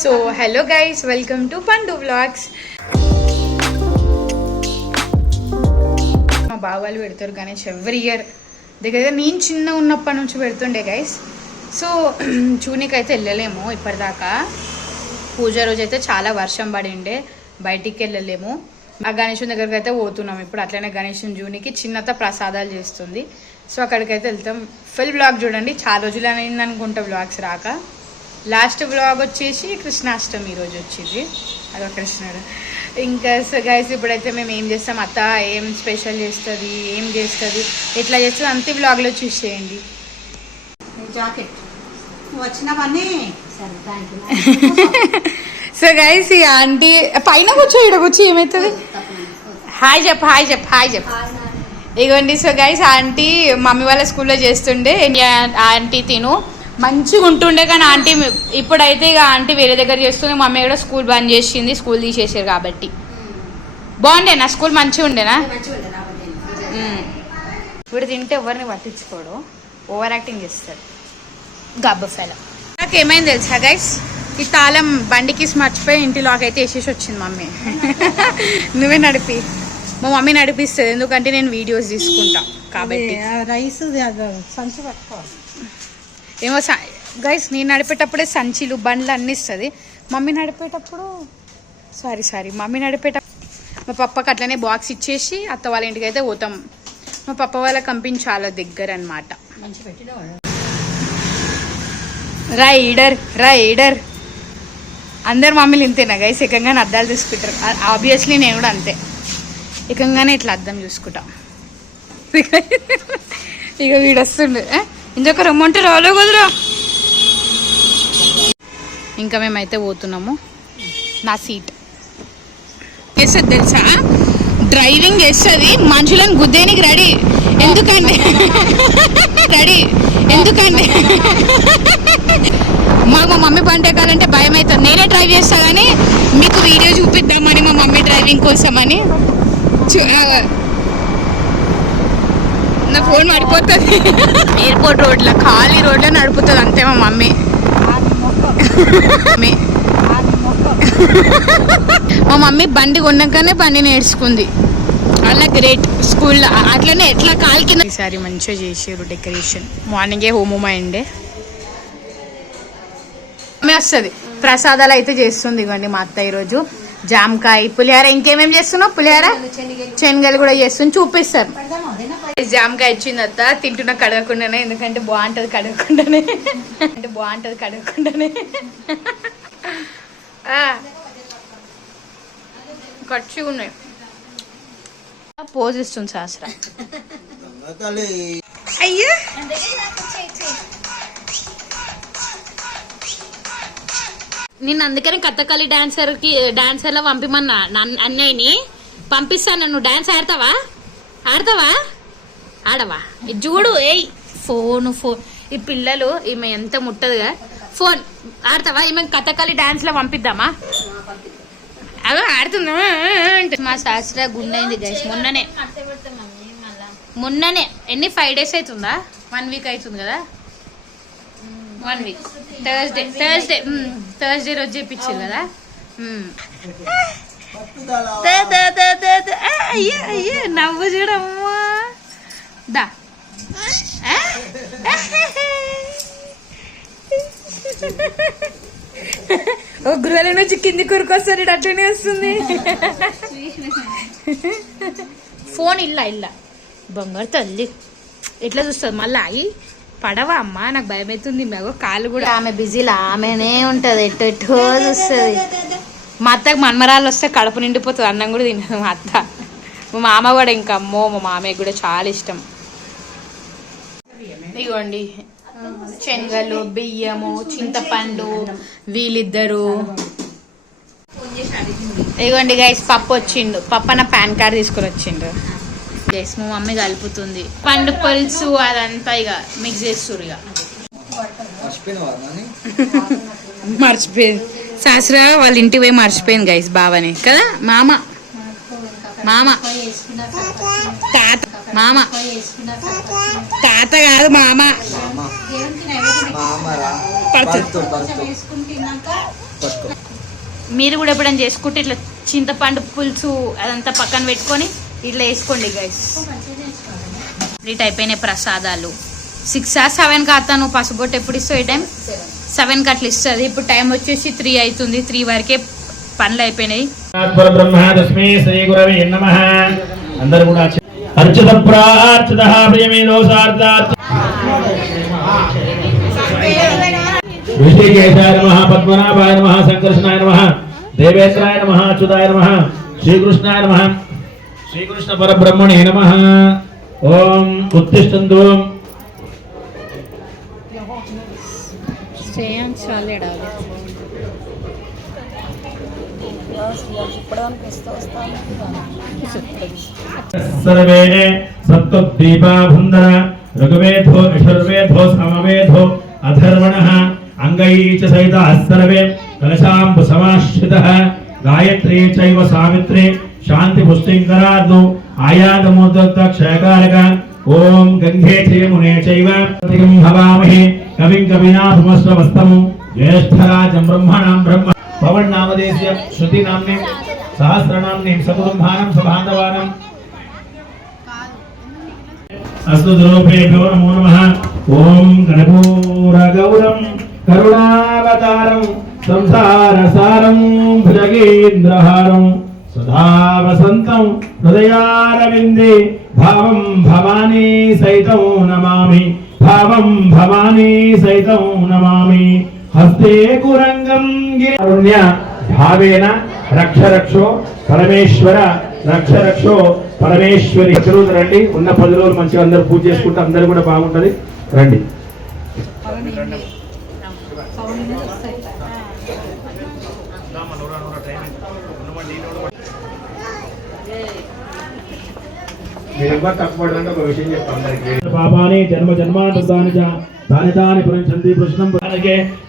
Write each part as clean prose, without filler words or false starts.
So hello guys, welcome to పండు vlogs. మా బావాళ్ళు పెడతారు గణేష్ ఎవ్రీ ఇయర్. దగ్గర నేను చిన్న ఉన్నప్పటి నుంచి పెడుతుండే గైస్. సో చూనికైతే వెళ్ళలేము ఇప్పటిదాకా. పూజ రోజు అయితే చాలా వర్షం పడిండే, బయటికి వెళ్ళలేము. ఆ గణేషుని దగ్గరికి అయితే పోతున్నాం ఇప్పుడు. అట్లనే గణేషుని జూనికి చిన్నత ప్రసాదాలు చేస్తుంది. సో అక్కడికైతే వెళ్తాం. ఫుల్ వ్లాగ్ చూడండి. చాలా రోజులు అయింది అనుకుంటా వ్లాగ్స్ రాక. లాస్ట్ వ్లాగ్ వచ్చేసి కృష్ణాష్టమి రోజు వచ్చింది. అదో కృష్ణుడు. ఇంకా సో గైస్ ఇప్పుడైతే మేము ఏం చేస్తాం, అత్త ఏం స్పెషల్ చేస్తుంది, ఏం చేస్తుంది, ఎట్లా చేస్తుంది అంతే వ్లాగ్లో చూసేయండి. సో గైస్ ఈ ఆంటీ పైన కూర్చో, ఇక్కడ కూర్చో, ఏమవుతుంది? హాయ్ చెప్పు, హాయ్ చెప్పు, హాయ్ చెప్పు. ఇగోండి. సో గైస్ ఆంటీ మమ్మీ వాళ్ళ స్కూల్లో చేస్తుండే. ఆంటీ తిను మంచిగా ఉంటుండే, కానీ ఆంటీ ఇప్పుడైతే ఇక ఆంటీ వేరే దగ్గర చేస్తుంది. మమ్మీ కూడా స్కూల్ బంద్ చేసింది, స్కూల్ తీసేసారు కాబట్టి. బాగుండేనా స్కూల్? మంచిగా ఉండేనా? ఇప్పుడు తింటే ఎవరిని పట్టించుకోడు, ఓవర్ యాక్టింగ్ చేస్తాడు గబ్బు ఫెలో. నాకు ఏమైంది తెలుసా గైస్, ఈ తాళం బండికి మర్చిపోయి ఇంటి లాక్ అయితే వేసేసి వచ్చింది మమ్మీ. నువ్వే నడిపి. మా మమ్మీ నడిపిస్తుంది, ఎందుకంటే నేను వీడియోస్ తీసుకుంటా కాబట్టి. రైస్ సంచి పట్టుకోవాలి ఏమో గైస్, నేను నడిపేటప్పుడే సంచిలు బండ్లు అన్నీ ఇస్తుంది. మమ్మీ నడిపేటప్పుడు సారీ మమ్మీ నడిపేటప్పుడు మా పప్పకి అట్లనే బాక్స్ ఇచ్చేసి అత్త వాళ్ళ ఇంటికి అయితే పోతాం. మా పప్ప వాళ్ళ కంపెనీ చాలా దగ్గర అనమాట. రైడర్ అందరు మమ్మీలు ఇంతేనా గైస్? ఏకంగానే అద్దాలు తీసుకుంటారు. ఆబ్వియస్లీ నేను కూడా అంతే, ఏకంగానే ఇట్లా అద్దం చూసుకుంటా. ఇక వీడు వస్తుండే, ఇంకొక రమ్మంటే రాలో కుదరా. ఇంకా మేమైతే పోతున్నాము. నా సీట్ చేస్తుంది తెలుసా, డ్రైవింగ్ చేస్తుంది, మనుషులను గుద్దేనికి రెడీ. ఎందుకంటే మా మమ్మీ బండి ఎక్కాలంటే భయం అవుతుంది. నేనే డ్రైవ్ చేస్తా కానీ మీకు వీడియో చూపిద్దామని, మా మమ్మీ డ్రైవింగ్ కోసమని. నా ఫోన్ పడిపోతుంది. ఎయిర్పోర్ట్ రోడ్లో, ఖాళీ రోడ్లో నడుపుతుంది అంతే మా మమ్మీ. మా మమ్మీ బండి కొన్నాకనే బండి నేర్చుకుంది. అలా గ్రేట్. స్కూల్లో అట్లనే ఎట్లా కాలు కింద. ఈసారి మంచిగా చేసారు డెకరేషన్. మార్నింగే హోమం అయిండే. వస్తుంది ప్రసాదాలు అయితే చేస్తుంది. ఇవ్వండి మా అత్త ఈరోజు జామకాయ, పులిహార. ఇంకేమేమి చేస్తున్నావు? పులిహార, శనగలు కూడా చేస్తుంది, చూపిస్తారు. జామకాయ ఇచ్చింది అత్త. తింటున్నా కడగకుండానే, ఎందుకంటే బాగుంటది కడగకుండానే. ఖర్చుగా ఉన్నాయి. పోజ్ ఇస్తుంది శాస్త్ర. అయ్యా నేను అందుకని కథకళి డాన్సర్లో పంపిమన్నా. అన్నయ్యని పంపిస్తాను. నువ్వు డాన్స్ ఆడతావా? ఆడవా? చూడు, ఏయ్ ఫోన్ ఈ పిల్లలు, ఈమె ఎంత ముట్టదుగా. ఫోన్ ఆడతావా? ఈమె కథకళి డాన్స్ లో పంపిద్దామా? అదో ఆడుతుందా అంటే. మా శాస్త్ర గుండైంది గైస్. మొన్ననే ఎన్ని 5 days అవుతుందా? 1 week అవుతుంది కదా. 1 week. థర్స్డే రోజు చేయించారు కదా. అయ్యే నవ్వు చూడమ్మా. దా ఓ గృహాల నుంచి కింది కూరుకొస్తారు, అట్లనే వస్తుంది. ఫోన్ ఇల్లా బంగారు తల్లి ఎట్లా చూస్తుంది మళ్ళీ. ఆగి పడవా అమ్మా, నాకు భయం అవుతుంది. మగ కాలు కూడా. ఆమె బిజీలో ఆమెనే ఉంటుంది, ఎట్టో చూస్తుంది. మా అత్తకు మన్మరాలు వస్తే కడుపు నిండిపోతుంది, అన్నం కూడా తినదు మా అత్త. మా మామ కూడా ఇంకా అమ్మో, మా మామయ్యకి కూడా చాలా ఇష్టం. ఇగోండి శనగలు, బియ్యము, చింతపండు, వీళ్ళిద్దరు. ఇగోండి గైస్ పప్పు వచ్చిండు. పప్పన పాన్ కార్డ్ తీసుకుని వచ్చిండు గైస్. మా మమ్మీ కలుపుతుంది. పండు పులుసు అదంతా ఇక మిక్స్ చేస్తురు. ఇక మర్చిపోయింది శాస్త్ర వాళ్ళ ఇంటికి పోయి మర్చిపోయింది గైస్ బావని కదా. తాత కాదు మామ. మీరు కూడా ఎప్పుడైనా చేసుకుంటే ఇట్లా చింతపండు పులుసు అదంతా పక్కన పెట్టుకొని ఇట్లా వేసుకోండి గైస్. కంప్లీట్ అయిపోయినాయి ప్రసాదాలు. 6 or 7 అతను పసుబొట్టు ఎప్పుడు ఇస్తావు? ఈ టైం 7కి అట్లా ఇస్తుంది. ఇప్పుడు టైం వచ్చేసి 3 అవుతుంది. 3 వరకే పనులు అయిపోయినాయి. అందరూ కూడా అర్చిత ప్రార్చిత ప్రియమేదో సార్థార్థ ఋషికేశాయ నమః పద్మనాభాయ నమః సంకర్షణాయ నమః దేవేంద్రాయ నమః అచ్యుతాయ నమః శ్రీకృష్ణాయ నమః శ్రీకృష్ణ పరబ్రహ్మణే నమః. ఓం ఉత్తిష్టంతు. సర్వే సప్తదీపా భుందర ఋగ్వేదో యజుర్వేదో సమవేదో అధర్వణః అంగై చ సహితః సర్వే కలశాంబు సమాశ్రితః గాయత్రీ చైవ సావిత్రి శాంతి పుష్టింకరాదు ఆయాతముద్ద క్షయకారక. ఓం గంగే చ యమునే చైవ ప్రతిగం హవామహే కవిం కవినాభమశ్రవస్తమం జ్యేష్ఠరాజం బ్రహ్మణాం బ్రహ్మ పవన్ నామదేశ్య శృతి నామ్నే సహస్రనామ్నే సకుటుంబానం సబాంధవానం. అస్తు ద్రౌపదేభ్యో నమో నమః. ఓం గణపూర గౌరం కరుణావతారం సంసారసారం భుజగేంద్రహారం సదా వసంతం హృదయారవిందే భావం భవానీ సైతం నమామి. భావం భవానీ సైతం నమామి. హస్తే కురంగం గిరిపుణ్య భావేన రక్ష రక్షో పరమేశ్వర రక్ష రక్షో పరమేశ్వరి. రోజు రండి. ఉన్న 10 రోజులు మంచిగా అందరూ పూజ చేసుకుంటే అందరూ కూడా బాగుంటది. రండి. పాపాని జన్మ జన్మాంతరాని తాని తాని పురంచంతి కృష్ణం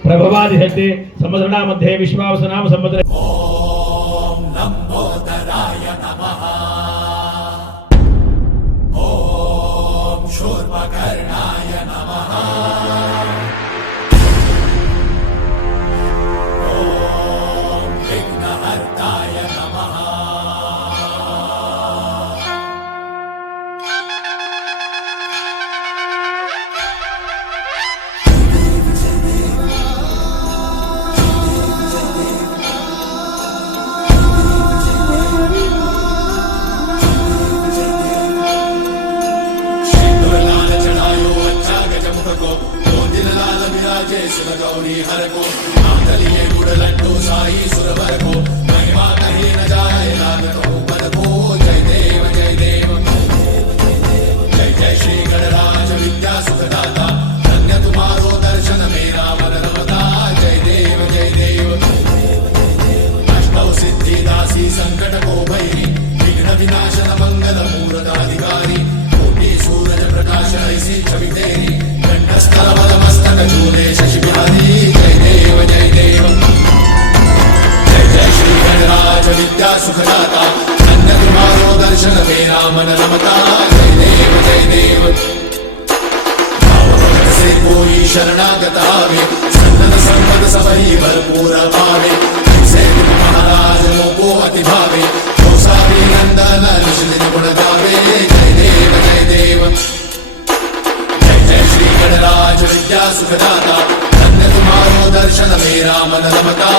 ప్రభవాది హత్తే సంవత్సరా మధ్య విశ్వావసనామ సంవత్సర. ఓం లంబోదరాయ నమః. ఓం శూర్పకర్ణాయ నమః. ఓం విఘ్నహర్తాయ నమః. सुखदाता धन्य तुम्हारो दर्शन मेरा मन रमता. जय देव जय देव. भाव से कोई शरणागत आवे सन्नत संपद सबही भरपूर पावे. से महाराज मोको अति भावे कौसारी नंदन ऋषि गुण गावे. जय देव जय देव. जय जय श्री गणराज विद्या सुखदाता धन्य तुम्हारो दर्शन मेरा मन रमता.